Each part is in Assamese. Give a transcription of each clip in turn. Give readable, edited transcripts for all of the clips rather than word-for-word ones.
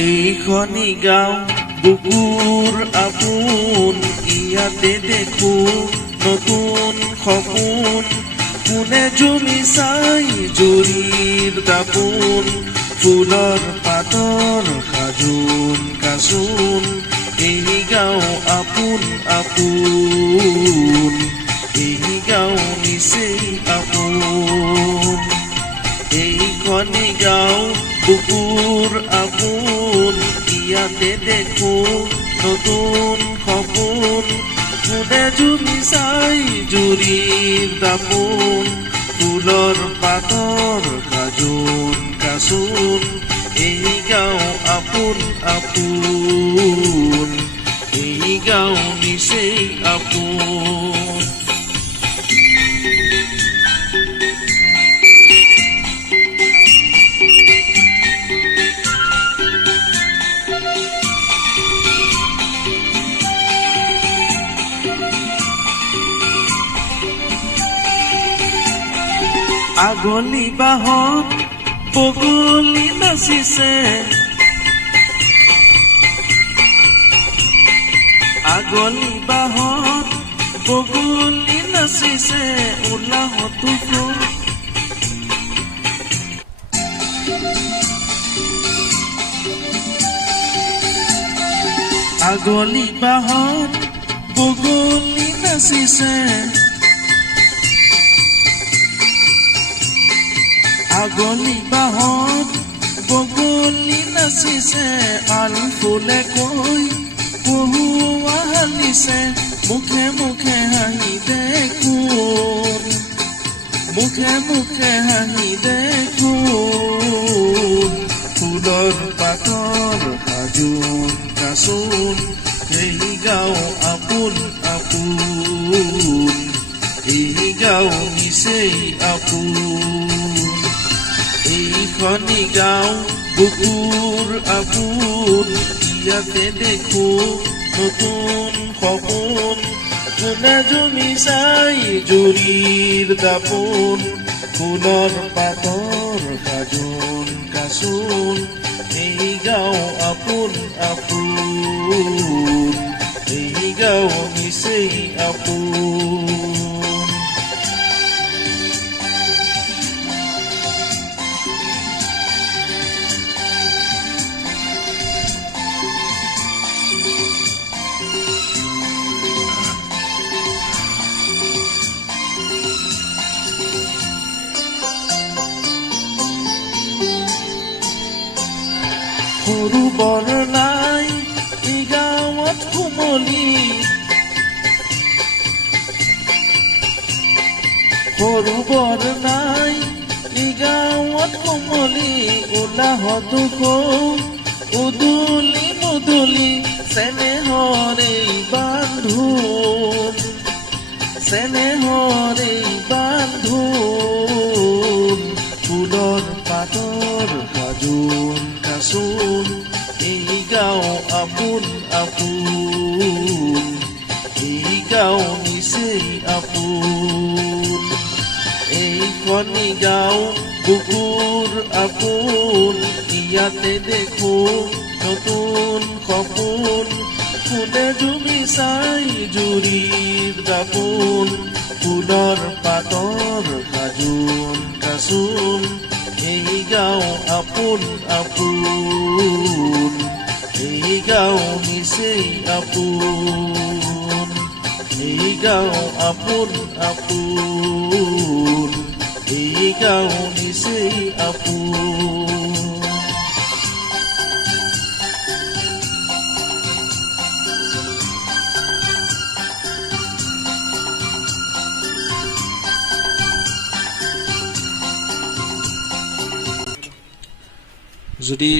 এইখনি গাঁও বুকুৰ আপোন, ইয়াতে দেখো নতুন সপোন। কোনে জুমি চাই জুৰিৰ দাপোন, ফুলৰ পাতৰ সাজোন কাচোন। এই গাঁও আপোন আপোন, এই গাঁও নিচেই আপোন। এইখনি গাঁও বুকুৰ আপোন, ইয়াতে দেখো নতুন সপোন। কোনে জুমি চাই জুৰিৰ দাপোন, ফুলৰ পাতৰ সাজোন কাচোন। এই গাঁও আপোন আপোন, এই গাঁও নিচেই আপোন। আগলি বাহত বগলী নাচিছে, আগলি বাহত বগলী নাচিছে, উলাহতো ফুল। আগলি বাহত বগলী নাচিছে, আগলি বাহত বগলী নাচিছে। আল ফুলে কৈ পহুৱা হালিছে, মুখে মুখে হাঁহি দেখোন, মুখে মুখে হাঁহি দেখোন। ফুলৰ পাতৰ সাজোন কাচোন, এই গাঁও আপোন আপোন, এই গাঁও নিচেই আপোন। এইখনি গাঁও বুকুৰ আপোন, ইয়াতে দেখো নতুন সপোন। কোনে জুমি চাই জুৰিৰ দাপোন, ফুলৰ পাতৰ সাজোন কাচোন। এই গাঁও আপোন আপোন, এই গাঁও নিচেই আপোন। সৰু বৰ নাই এই গাঁৱত কোমলি, সৰু বৰ নাই এই গাঁৱত কোমলি। উলাহতো কওঁ উদুলি মুদুলি, চেনেহৰ এই বান্ধোন, চেনেহৰ এই বান্ধোন। ফুলৰ পাতৰ সাজোন কাচোন, এই গাঁও আপোন আপোন, এই গাঁও নিচেই আপোন। এইখনি গাঁও বুকুৰ আপোন, ইয়াতে দেখো নতুন সপোন। কোনে জুমি চাই জুৰিৰ দাপোন, ফুলৰ পাতৰ সাজোন কাচোন। এই গাঁও আপোন আপোন, এই গাঁও নিচেই আপোন, এই গাঁও আপোন আপোন, এই গাঁও নিচেই আপোন। যদি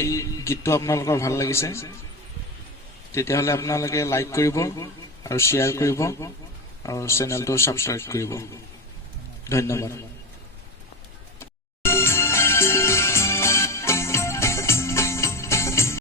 গীতটো আপোনালোকৰ ভাল লাগিছে তেতিয়াহ'লে আপোনালোকে লাইক কৰিব আৰু শ্বেয়াৰ কৰিব আৰু চেনেলটো ছাবস্ক্ৰাইব কৰিব। ধন্যবাদ।